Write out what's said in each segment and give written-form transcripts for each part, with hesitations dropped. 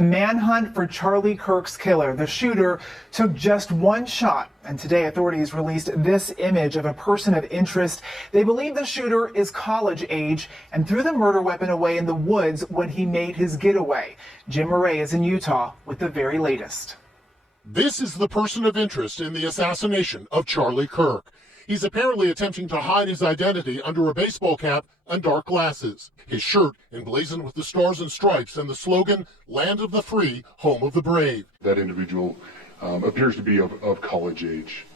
The manhunt for Charlie Kirk's killer. The shooter took just one shot, and today authorities released this image of a person of interest. They believe the shooter is college age and threw the murder weapon away in the woods when he made his getaway. Jim Murray is in Utah with the very latest. This is the person of interest in the assassination of Charlie Kirk. He's apparently attempting to hide his identity under a baseball cap and dark glasses. His shirt emblazoned with the stars and stripes and the slogan, "Land of the Free, Home of the Brave." That individual appears to be of college age.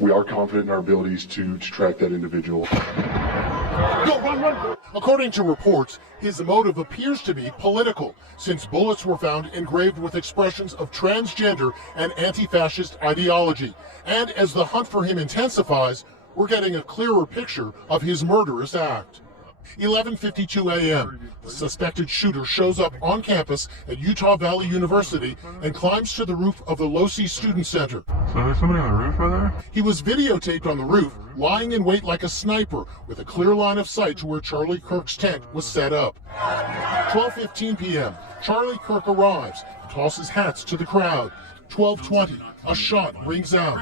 We are confident in our abilities to track that individual. Go, run, run! According to reports, his motive appears to be political, since bullets were found engraved with expressions of transgender and anti-fascist ideology. And as the hunt for him intensifies, we're getting a clearer picture of his murderous act. 11:52 a.m. The suspected shooter shows up on campus at Utah Valley University and climbs to the roof of the Losi Student Center. So there's somebody on the roof over there? He was videotaped on the roof, lying in wait like a sniper, with a clear line of sight to where Charlie Kirk's tent was set up. 12:15 p.m. Charlie Kirk arrives and tosses hats to the crowd. 12:20, a shot rings out.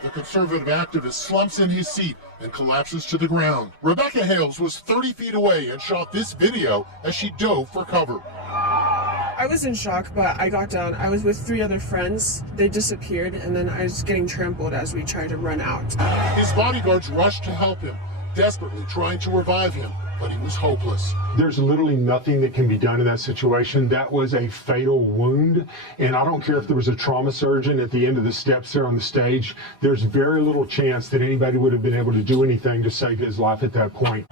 The conservative activist slumps in his seat and collapses to the ground. Rebecca Hales was 30 feet away and shot this video as she dove for cover. I was in shock, but I got down. I was with 3 other friends. They disappeared, and then I was getting trampled as we tried to run out. His bodyguards rushed to help him, desperately trying to revive him, but he was hopeless. There's literally nothing that can be done in that situation. That was a fatal wound, and I don't care if there was a trauma surgeon at the end of the steps there on the stage. There's very little chance that anybody would have been able to do anything to save his life at that point.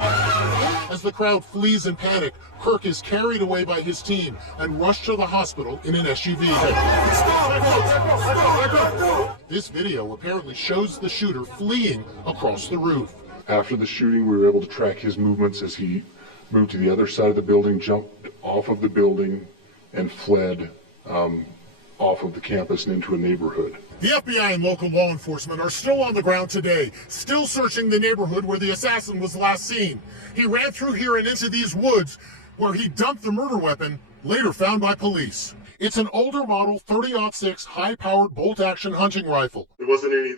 As the crowd flees in panic, Kirk is carried away by his team and rushed to the hospital in an SUV. This video apparently shows the shooter fleeing across the roof. After the shooting, we were able to track his movements as he moved to the other side of the building, jumped off of the building, and fled off of the campus and into a neighborhood. The FBI and local law enforcement are still on the ground today, still searching the neighborhood where the assassin was last seen. He ran through here and into these woods where he dumped the murder weapon, later found by police. It's an older model 30-06 high-powered bolt-action hunting rifle. There wasn't any,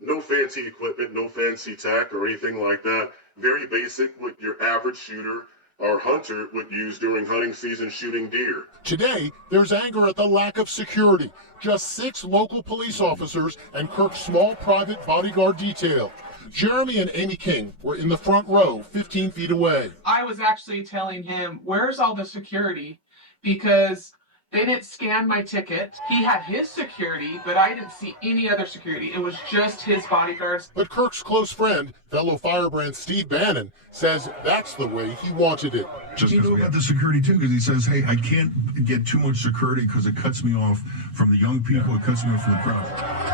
no fancy equipment, no fancy tech or anything like that. Very basic, what your average shooter or hunter would use during hunting season shooting deer. Today, there's anger at the lack of security. Just 6 local police officers and Kirk's small private bodyguard detail. Jeremy and Amy King were in the front row, 15 feet away. I was actually telling him, where's all the security? Because they didn't scan my ticket. He had his security, but I didn't see any other security. It was just his bodyguards. But Kirk's close friend, fellow firebrand Steve Bannon, says that's the way he wanted it. He knew about the security too, because he says, hey, I can't get too much security because it cuts me off from the young people, it cuts me off from the crowd.